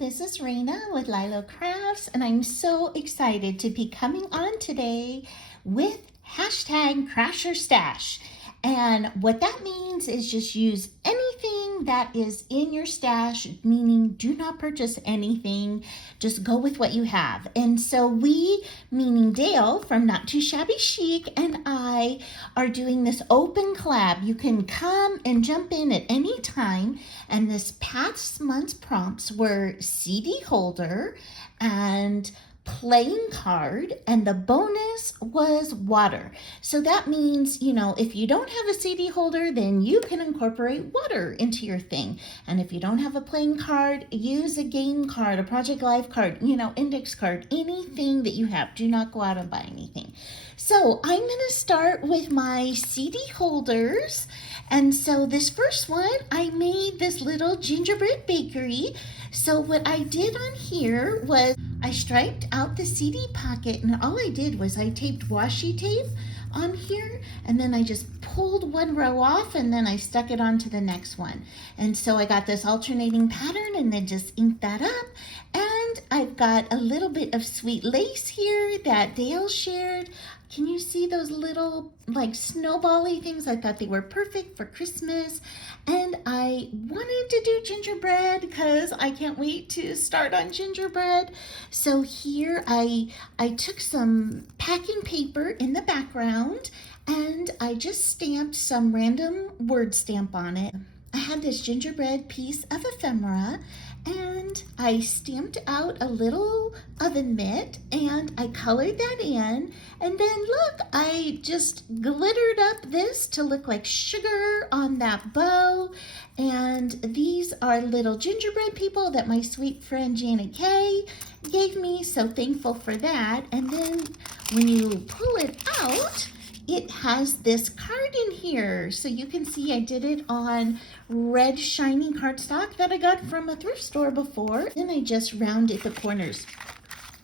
this is Rana with LYLO Crafts, and I'm so excited to be coming on today with hashtag Crash or Stash. And what that means is just use anything that is in your stash, meaning do not purchase anything, just go with what you have. And so we, meaning Dale from Not Too Shabby Chic, and I are doing this open collab. You can come and jump in at any time. And this past month's prompts were CD holder and playing card, and the bonus was water. So that means, if you don't have a CD holder, then you can incorporate water into your thing. And if you don't have a playing card, use a game card, a Project Life card, index card, anything that you have. Do not go out and buy anything. So I'm going to start with my CD holders. And so this first one, I made this little gingerbread bakery. So what I did on here was I striped out the CD pocket, and all I did was I taped washi tape on here, and then I just pulled one row off, and then I stuck it onto the next one. And so I got this alternating pattern, and then just inked that up. And I've got a little bit of sweet lace here that Dale shared. Can you see those little like snowbally things? I thought they were perfect for Christmas. And I wanted to do gingerbread because I can't wait to start on gingerbread. So here I took some packing paper in the background, and I just stamped some random word stamp on it. I had this gingerbread piece of ephemera, and I stamped out a little oven mitt, and I colored that in. And then look, I just glittered up this to look like sugar on that bow. And these are little gingerbread people that my sweet friend Janet Kay gave me, so thankful for that. And then when you pull it out, it has this card in here. So you can see I did it on red shiny cardstock that I got from a thrift store before. Then I just rounded the corners.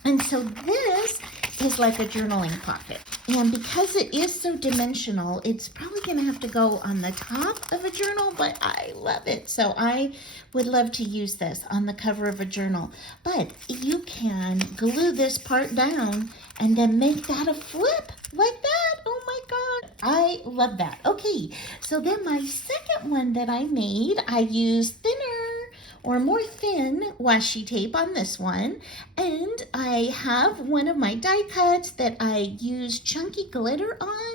And so this is like a journaling pocket. And because it is so dimensional, it's probably gonna have to go on the top of a journal, but I love it. So I would love to use this on the cover of a journal. But you can glue this part down and then make that a flip like that. Oh my God, I love that. Okay, so then my second one that I made, I used thinner or more thin washi tape on this one. And I have one of my die cuts that I used chunky glitter on,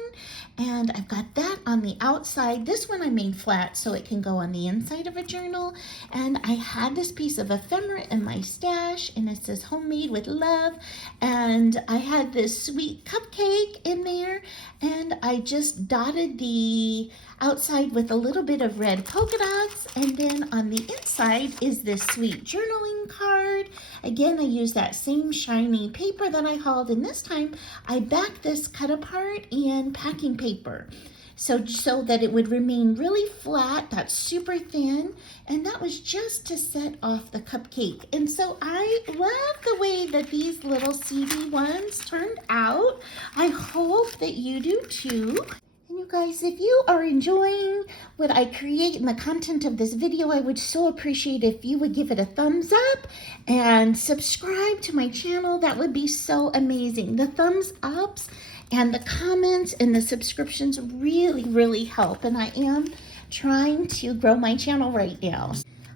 and I've got that on the outside. This one I made flat so it can go on the inside of a journal. And I had this piece of ephemera in my stash, and it says homemade with love. And I had this sweet cupcake in there, and I just dotted the outside with a little bit of red polka dots. And then on the inside is this sweet journaling card. Again, I used that same shiny paper that I hauled, and this time I backed this cut apart in packing paper so that it would remain really flat. That's super thin, and that was just to set off the cupcake. And so I love the way that these little CD ones turned out. I hope that you do too. And you guys, if you are enjoying what I create and the content of this video, I would so appreciate if you would give it a thumbs up and subscribe to my channel. That would be so amazing. The thumbs ups and the comments and the subscriptions really, really help. And I am trying to grow my channel right now.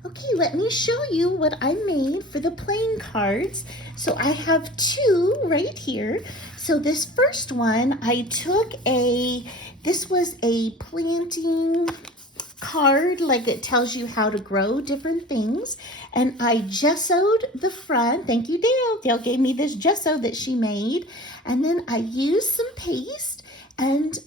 Okay, let me show you what I made for the playing cards. So I have two right here. So this first one, I took this was a planting card, like it tells you how to grow different things. And I gessoed the front. Thank you, Dale. Dale gave me this gesso that she made. And then I used some paste and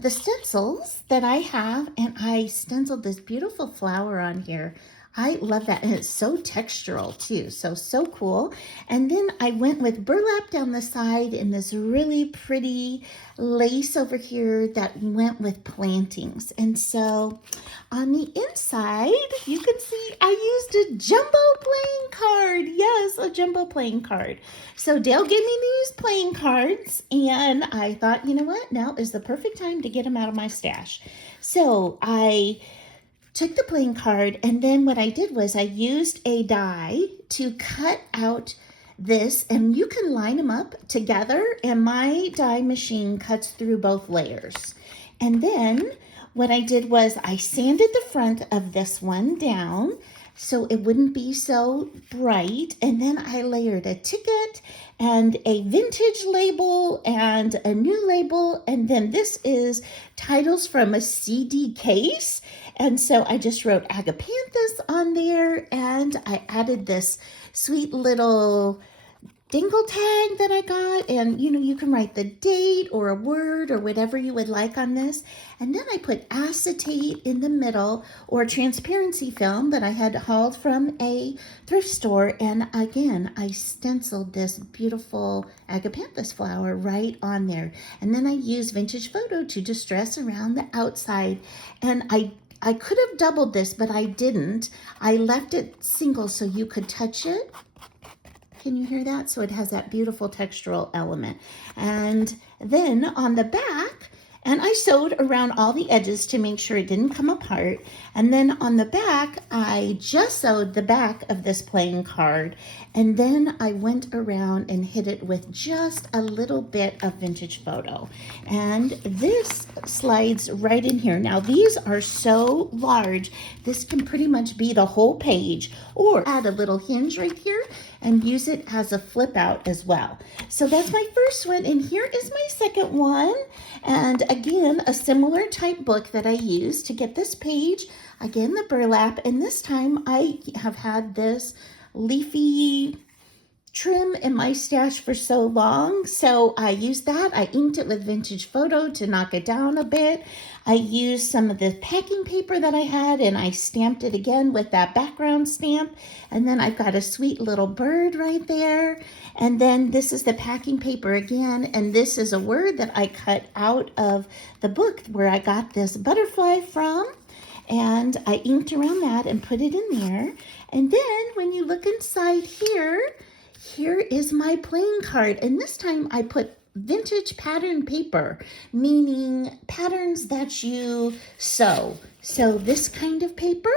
the stencils that I have, and I stenciled this beautiful flower on here. I love that, and it's so textural too, so cool. And then I went with burlap down the side and this really pretty lace over here that went with plantings. And so on the inside, you can see I used a jumbo playing card. Yes, a jumbo playing card. So Dale gave me these playing cards, and I thought, you know what? Now is the perfect time to get them out of my stash. So I took the playing card, and then what I did was I used a die to cut out this, and you can line them up together, and my die machine cuts through both layers. And then what I did was I sanded the front of this one down so it wouldn't be so bright, and then I layered a ticket and a vintage label and a new label, and then this is titles from a CD case. And so I just wrote Agapanthus on there, and I added this sweet little dingle tag that I got, and you can write the date or a word or whatever you would like on this. And then I put acetate in the middle, or transparency film that I had hauled from a thrift store, and again I stenciled this beautiful Agapanthus flower right on there. And then I used vintage photo to distress around the outside, and I could have doubled this, but I didn't. I left it single so you could touch it. Can you hear that? So it has that beautiful textural element. And then on the back, and I sewed around all the edges to make sure it didn't come apart. And then on the back, I just sewed the back of this playing card. And then I went around and hit it with just a little bit of vintage photo. And this slides right in here. Now these are so large, this can pretty much be the whole page, or add a little hinge right here and use it as a flip out as well. So that's my first one, and here is my second one. And again, a similar type book that I used to get this page. Again, the burlap, and this time I have had this leafy trim in my stash for so long, so I used that. I inked it with vintage photo to knock it down a bit. I used some of the packing paper that I had, and I stamped it again with that background stamp. And then I've got a sweet little bird right there. And then this is the packing paper again, and this is a word that I cut out of the book where I got this butterfly from. And I inked around that and put it in there. And then when you look inside here, here is my playing card, and this time I put vintage pattern paper, meaning patterns that you sew. So this kind of paper,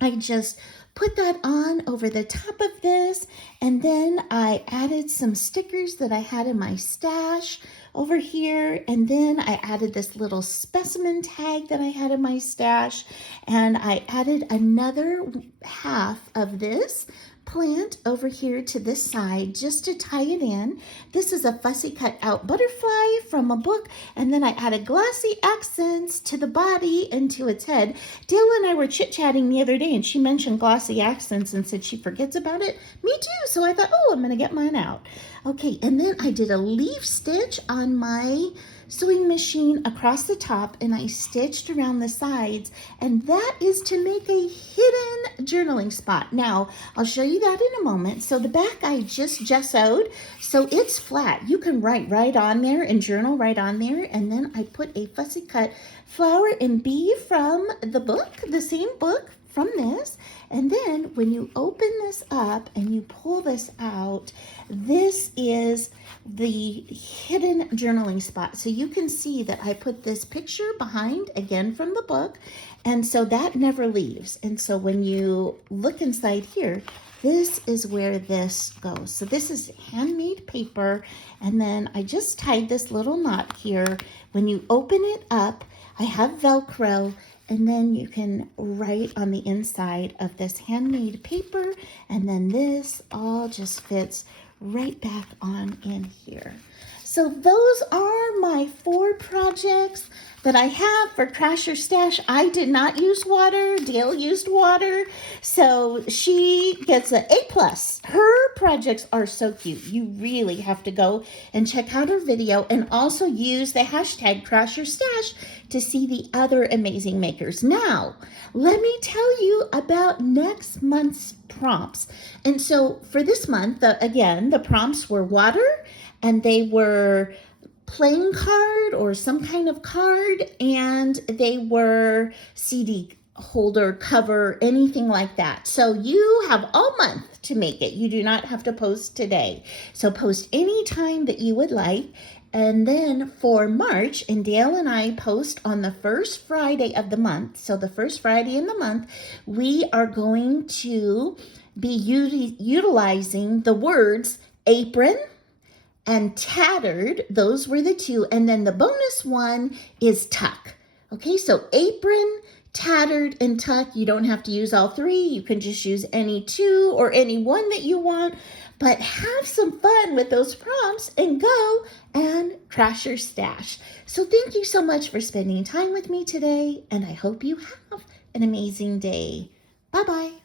I just put that on over the top of this, and then I added some stickers that I had in my stash over here, and then I added this little specimen tag that I had in my stash, and I added another half of this plant over here to this side just to tie it in. This is a fussy cut out butterfly from a book, and then I added glossy accents to the body and to its head. Dale and I were chit-chatting the other day, and she mentioned glossy accents and said she forgets about it. Me too, so I thought, oh, I'm gonna get mine out. Okay, and then I did a leaf stitch on my sewing machine across the top, and I stitched around the sides, and that is to make a hidden journaling spot. Now I'll show you that in a moment. So the back I just gessoed, so it's flat. You can write right on there and journal right on there. And then I put a fussy cut flower and bee from the book, the same book from this. And then when you open this up and you pull this out, this is the hidden journaling spot. So you can see that I put this picture behind, again from the book, and so that never leaves. And so when you look inside here, this is where this goes. So this is handmade paper, and then I just tied this little knot here. When you open it up, I have Velcro, and then you can write on the inside of this handmade paper, and then this all just fits right back on in here. So those are my 4 projects that I have for Crasher Stash. I did not use water. Dale used water, so she gets an A+. Her projects are so cute. You really have to go and check out her video, and also use the hashtag Crasher Stash to see the other amazing makers. Now, let me tell you about next month's prompts. And so for this month, again, the prompts were water, and they were playing card or some kind of card, and they were CD holder, cover, anything like that. So you have all month to make it. You do not have to post today. So post any time that you would like. And then for March, and Dale and I post on the first Friday of the month. So the first Friday in the month, we are going to be utilizing the words apron and tattered. Those were the two. And then the bonus one is tuck. Okay, so apron, tattered, and tuck. You don't have to use all three. You can just use any two or any one that you want. But have some fun with those prompts and go and crash your stash. So thank you so much for spending time with me today, and I hope you have an amazing day. Bye-bye.